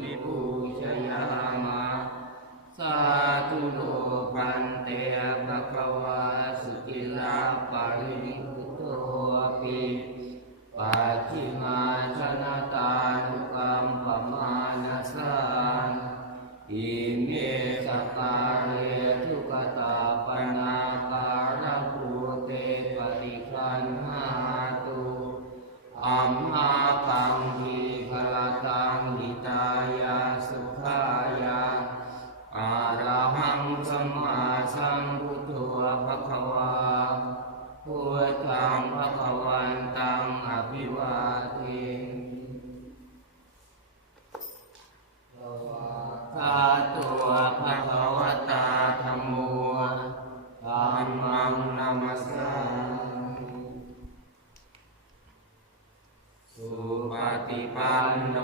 หิอ ฏิปันโน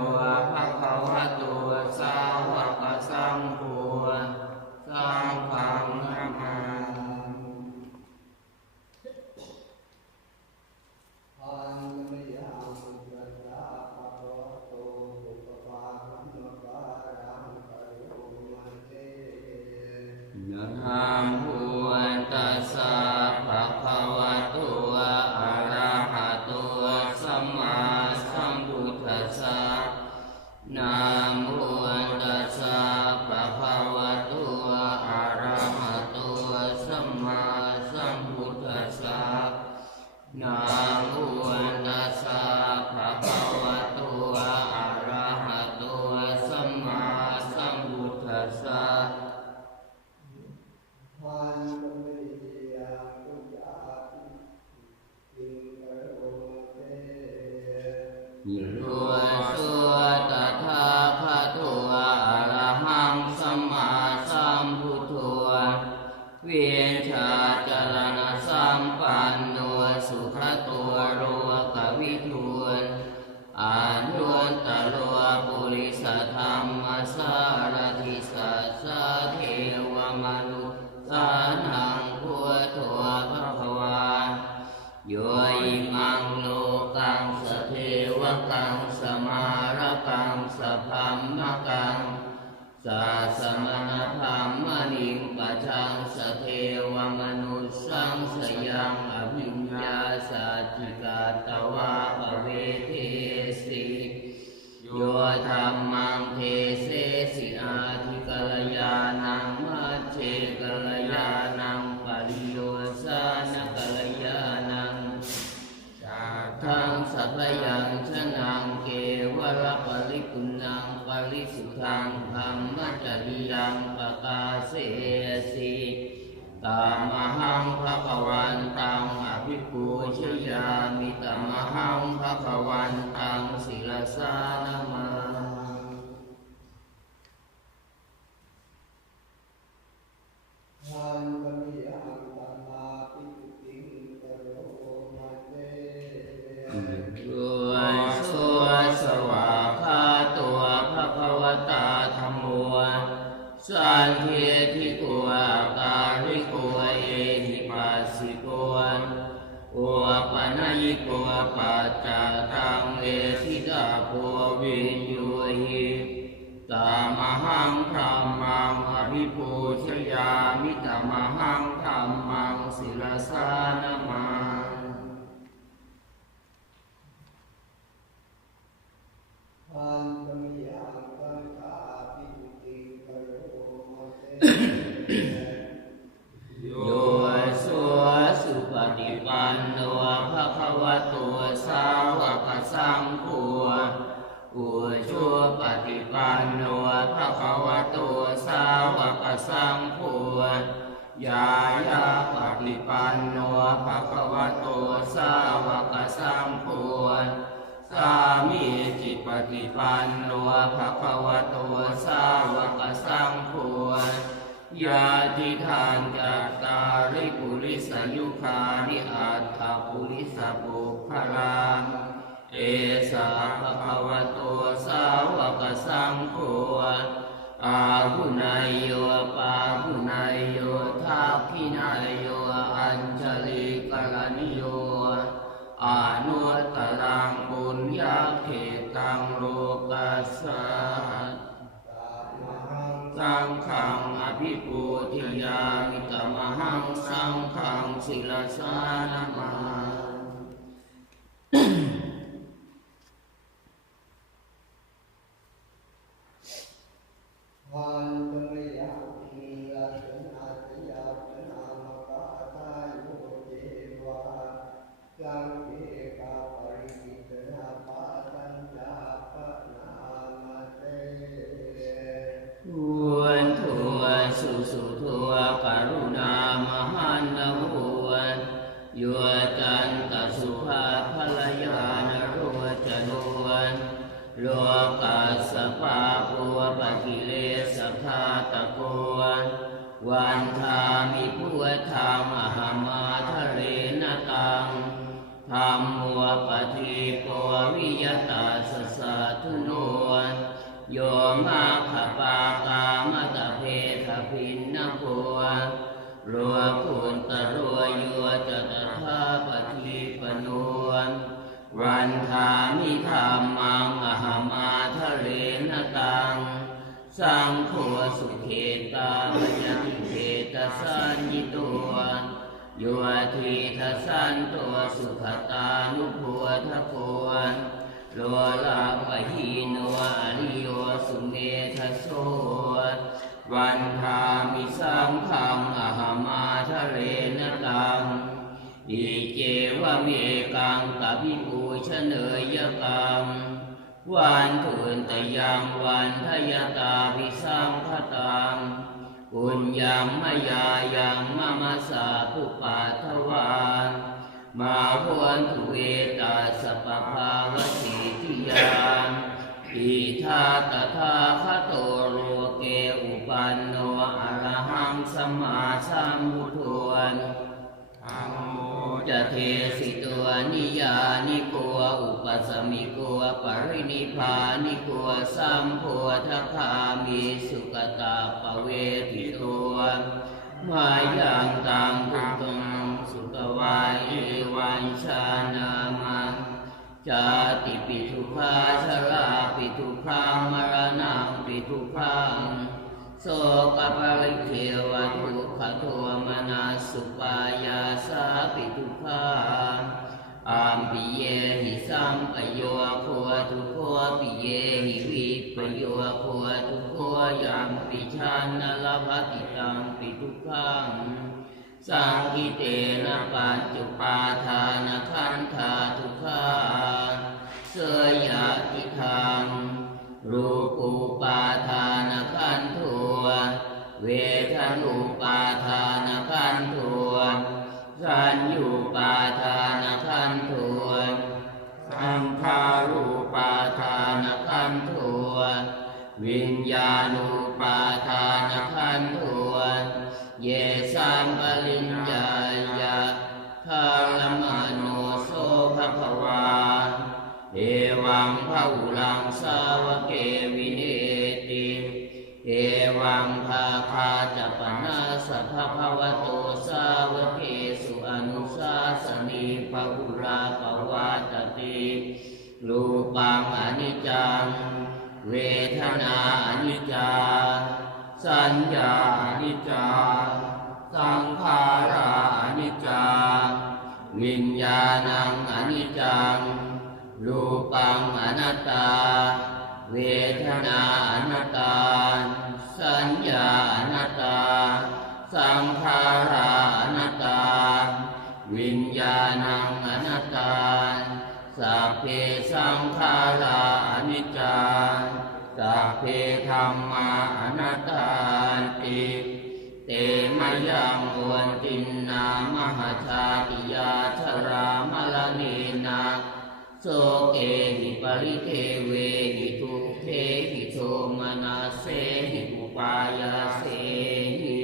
ตวะปะเวเทสิโยธรรมังเทเสสิอาทิกัลยานังมัจเจกัลยานังปริโยสานกัลยานังทังสัพยังชนังเกวรปริปุณังปริสุทธังธรรมจริยังปกาเสสิตามหังภะคะวันตังอภิปูชยาม ภะคะวันตังศิลสานามาอันมยังตัมาปิตุปิงกะโยมันเตด้วยสัวสวาคาตัวภะคะวตาธรรมโมสันเทธิโกอากา อปนายิโกปัจจาตังเอสิตาโพวิญญูหิตามหังธรรมังอภิปูชยามิตามหังธรรมังศิลสานมา สังโฆยายาปฏิปันโนภะคะวะโตสาวกสังโฆสามีจิปฏิปันโนภะคะวะโตสาวกสังโฆยาติทานจัตตาริปุริสยุคานิอัตถปุริสปุพลานเอสาภะคะวะโตสาวกสังโฆ อาหุนายโยปาหุนายโยทาพินายโยอัญชลิกลนิโยอนุตตรังบุญญาเขตังโลกัสสะสังขังอภิปูทยาวิตมหังสังขังศิลสานมา พัน มิธรรมังอหมาทะเลนตัง สังโฆสุเขตาปยติเขตสัญญิตัวโยทีทสันตัวสุขตานุพัวทะโกนโลลาปะหีโนอริโยสุเมทโสวันทามิสังขังอหมาทะเลนตังอิเจวเมกังกะพิปู ชเนยกังวันทุนตยังวันทยตาภิสังคตังปุญญังมมยายังมะมะสาภุปัทวานมาหวนทุเวตาสปะภาวสิทิยานอิทาตถาคโตโลเกอุปันโนอรหังสมมาสัมพุทโธ จะเทสิตัวนิยานิโกอุปสมิโกปรินิพานิโกสัมโพธคามิสุกตาปเวทิโตมายังตังพุทธังสุกวายเอวันชานามังจาติปิทุกขาชราปิทุกขามรณะปิทุกขัง โสกปริเทวทุกขโทมนาสุปายาสาปิทุกขาอามปิเยหิสัมปโยโคทุโคปิเยหิวิปโยโคทุโคยัมปิชันนลภติตังปิทุขังสังกิเตนะปัจจุปาทานขันธาทุขาเสยยติทังรูปู เวทนุปาทานขันธัวสัญญูปาทานขันธัวสังขารูปาทานขันธัววิญญาณูปาทานขันธัวเยสัมปริญญายะทารมโนโสภควาเอวังภาอุลังสาวเก ภาจัปนาสัพพะวะโตสาวเกสุอนุสาสนีภาอุราปวัตติรูปังอนิจจัง เวทนาอนิจจา สัญญาอนิจจา สังขาราอนิจจา วิญญาณังอนิจจัง รูปังอนัตตา เวทนาอนัตตา สัญญานัตตา สังขารานัตตา วิญญาณังอนัตตาสัพเพสังขารานิจจาสัพเพธรรมาอนัตตาติเตมยังอวนตินนามหาชาติยาชรามลเนนาโสเกหิปริเทเวหิทุเทหิโทมนาเส ยาเสหิ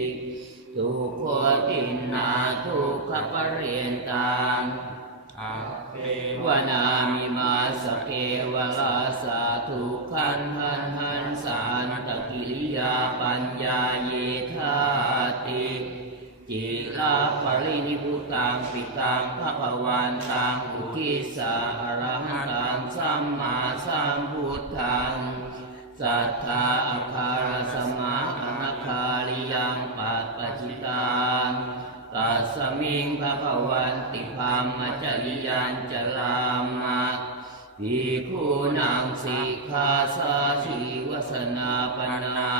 ทุกขตินนาทุกขปเรียนตังอาเทวนามิมาสเกวลาสาทุกขันหันหันสานตกิริยาปัญญาเยธาติจิลาภรินิพุตังปิตังภะวันตังอุทิสาอรหันตังสัมมาสัมพุทธังสัทธาอัคคารสมา จิตังตัสมิงภะวันติภามมจริยันจลามะภิกขุนังสิกขาสาชีวสนาปนา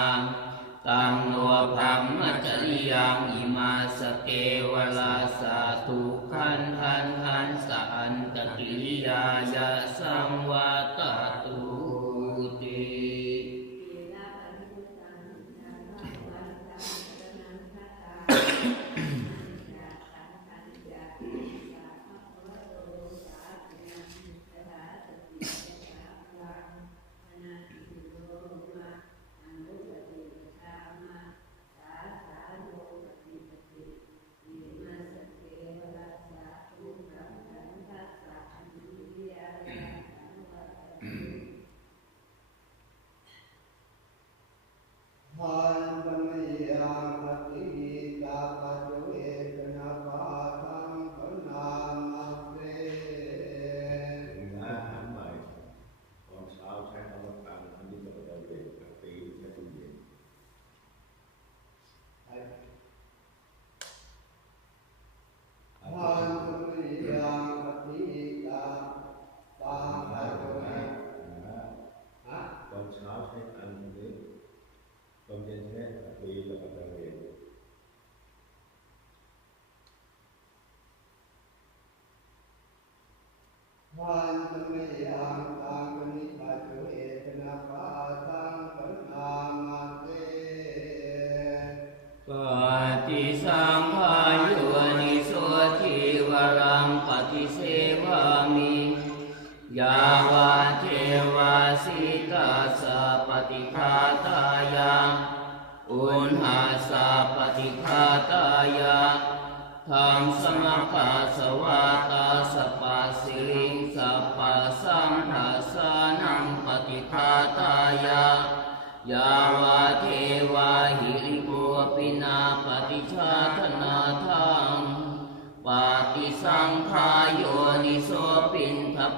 ตังโนภัมมจริยังอิมาสเกวลาสาทุขันทันทันสันตกิริยายะสังวัต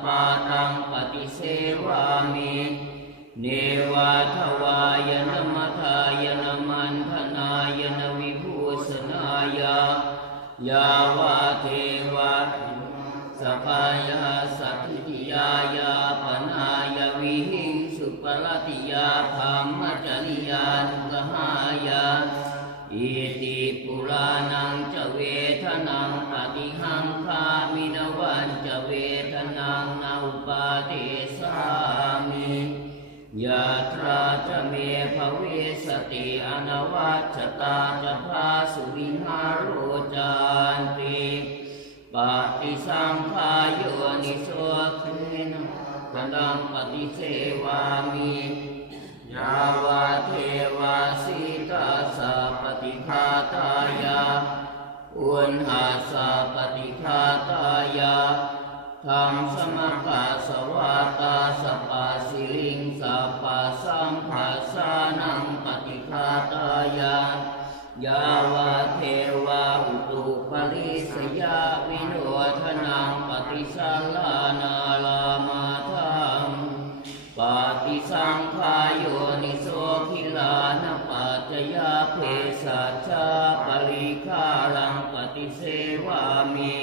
ปาตังปฏิเสวามิเนวาทวายนมัทายนมันธนายนวิภูสนายายาวาเทวาสกายา ติอนวัชตาจะพาสุวิหารโรจันติปฏิสังขายโยนิโสเทนะกดังปฏิเสวามิยาวาเทวาสิตาสะปฏิฆาตายาอุณหาสะปฏิฆาตายาธรรมสมกาสวาตาสปปะสิลิงสัพพ ยาวาเทวาอุตุปริสยาวิโนทนังปฏิสัลานาลามาทังปฏิสังขายโยนิโสขิลานปัจจยาเพสัชชาปริคาลังปฏิเสวามิ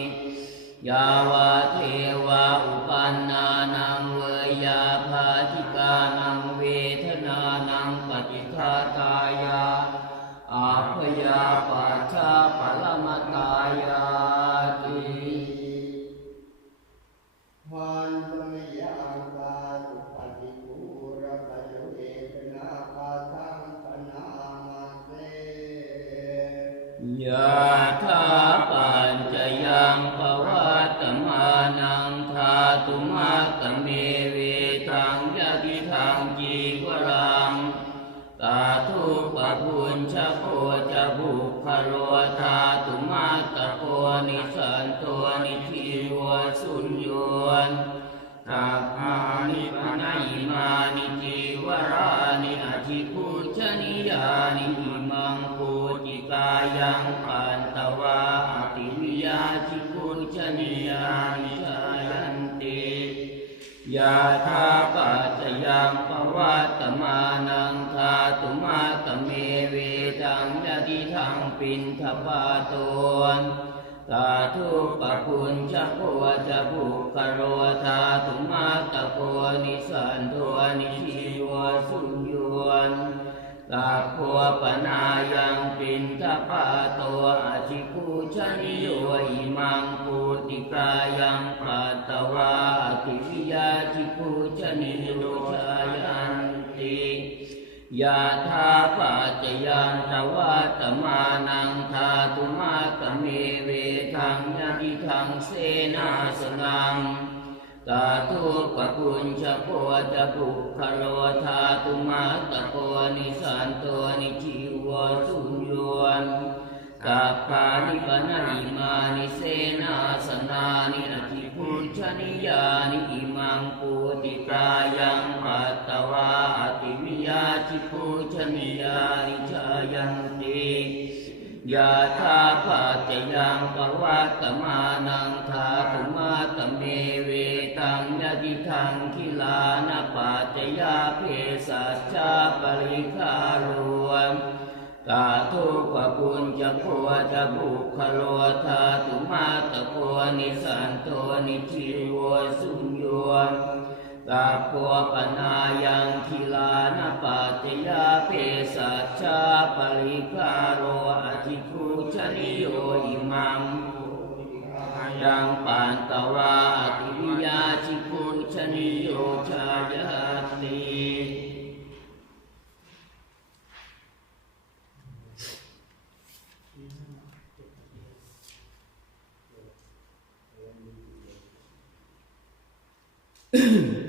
ยาวาเทวาอุปันนา พั ทังยติทังปินทปาโตนสาธุปะคุณจะโพจะบุคคโรธาตุมาตะโกนิสันโทนิชีวสุญญวนตาโพปนายังปินทปาโตอาชิคุชนิโยอิมังปุติกายังปัตตวาติวิยาชิคุชนิโยชาย ยาธาปัจจยังตวัตมานังธาตุมาตเมเวทังยติทังเสนาสนังตาทุปะปุญชโพจะปุคโรธาตุมาตะโกนิสันโตนิจิวสุญญวนกัปปานิปนาอิมานิเสนาสนานิอธิพุชนิยานิอิมังปุติกายัง ปุชนิยาชายันติยาธาปัจจยังปวัตมานังธาตุมาตเมเวตังยติทังคิลานปัจจยาเพสัชาปริคารวมกาทุปะปุญจะโพจะบุคโลธาตุมาตะโกนิสันโตนิจิวสุญญว นกาโพปนายังคิลานปัจจยาเปสัชชาปริคาโรอธิคุชนิโยอิมังยังปันตวาอติวิยาจิคุชนิโยชายาติอร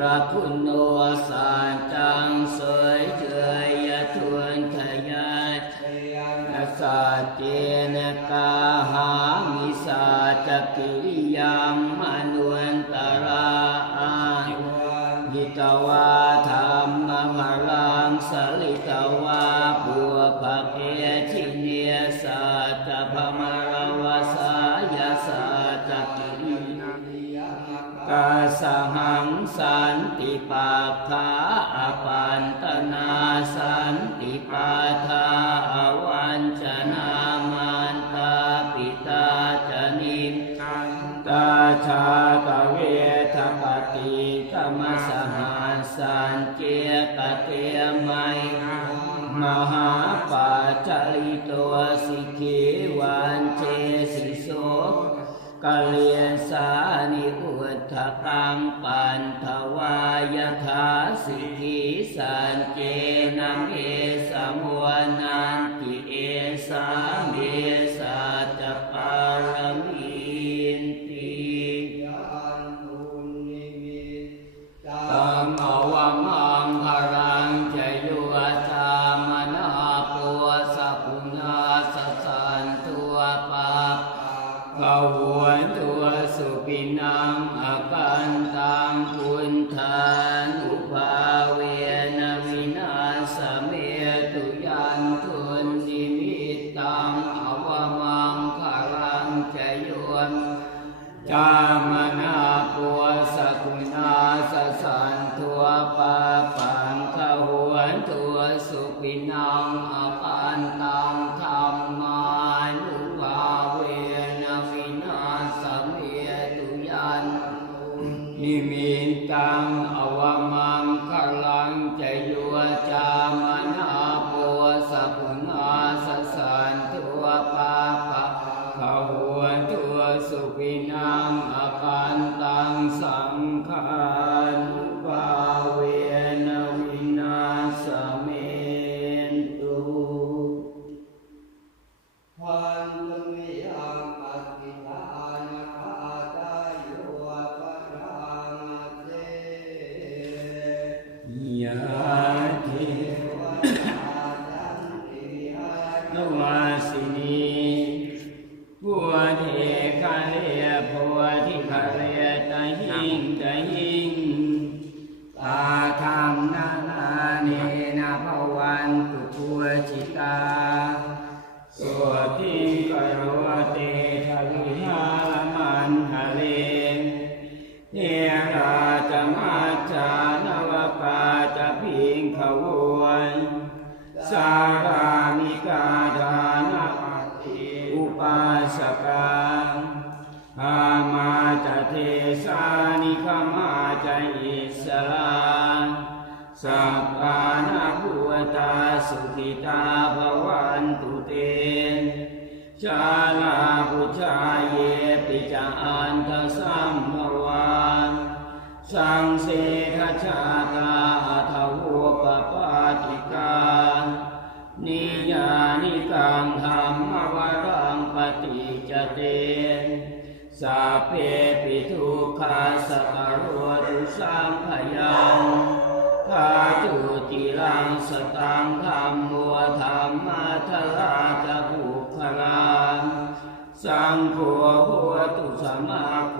รักคุณโนสานจังสวยเฉยยะทวนขยายสัจเจนกาหามิสาจกิริยังมนุนตราอายิตวาธรรมพลังสลิตา สิกิวันเจสิโสกะเลียนสานิอุทะกังปันทวายทาสิกิสันเจนังเอสมวนันติเอสาม sa Buone ปาติกา นิยานิกังธรรมวรังปฏิจเตนสาเพปิทุคาสตารวรุสังขยังพาจุติลังสตังธรรมวธรรมาทลาตบุคลาสังโฆหัวตุสมาค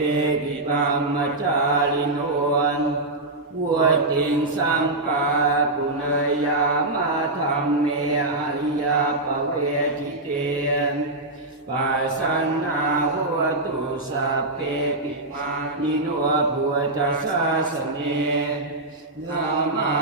เอกิปัมมจาริโนนวัวจิงสังปาปุเนยามาธรรมเมอริยาปเวทิเตนปัสสนาหัวตุสัพเพปิมานิโนผัวจัสสะเนธรรมา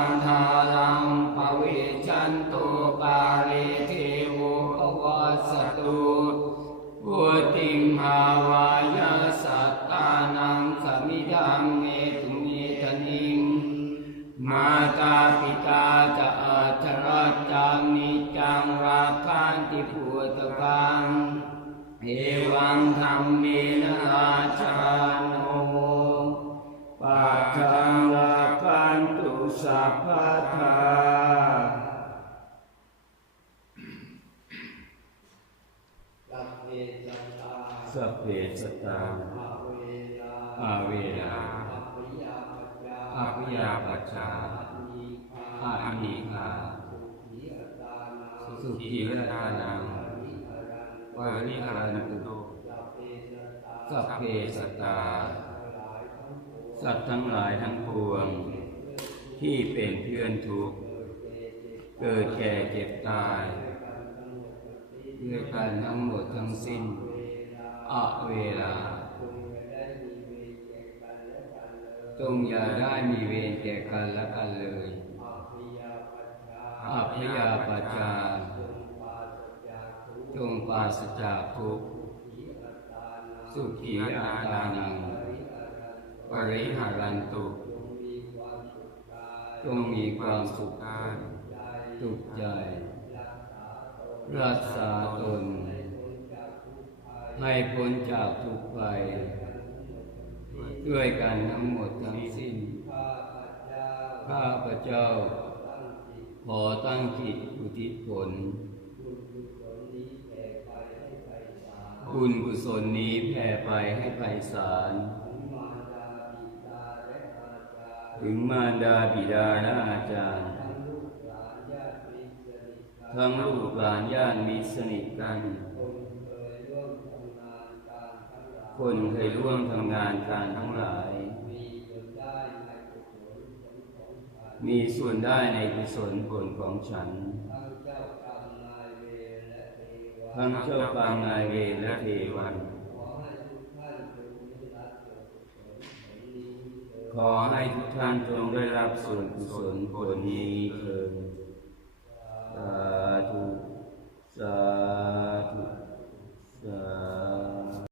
วิหารันตุสัพเพสัตตาสัตตา สัตว์ทั้งหลายทั้งปวง ที่เป็นเพื่อนทุกข์ เกิดแก่เจ็บตายด้วยกันทั้งหมดทั้งสิ้นอะเวลาจงอย่าได้มีเวรแก่กันและกันเลยอัพยาปัจจา จงปาศจากทุกสุขีอาตานังปริหารันตุจงมีความสุขกายสุขใจ รักษาตน ให้พ้นจากทุกข์ภัยด้วยกันทั้งหมดทั้งสิ้น ข้าพระเจ้า ขอตั้งจิตอุทิศผล บุญกุศลนี้แผ่ไปให้ไพศาล ถึงมารดาบิดาและอาจารย์ ทั้งลูกหลานญาติมิสนิทกัน คนเคยร่วมทำงานการทั้งหลาย มีส่วนได้ในกุศลผลของฉัน ทั้งเจ้ากรรนายเวรและเทวัน ขอให้ทุกท่านจงได้รับส่วนกุศลผลนี้เถิดสาธุ สาธุ สาธุ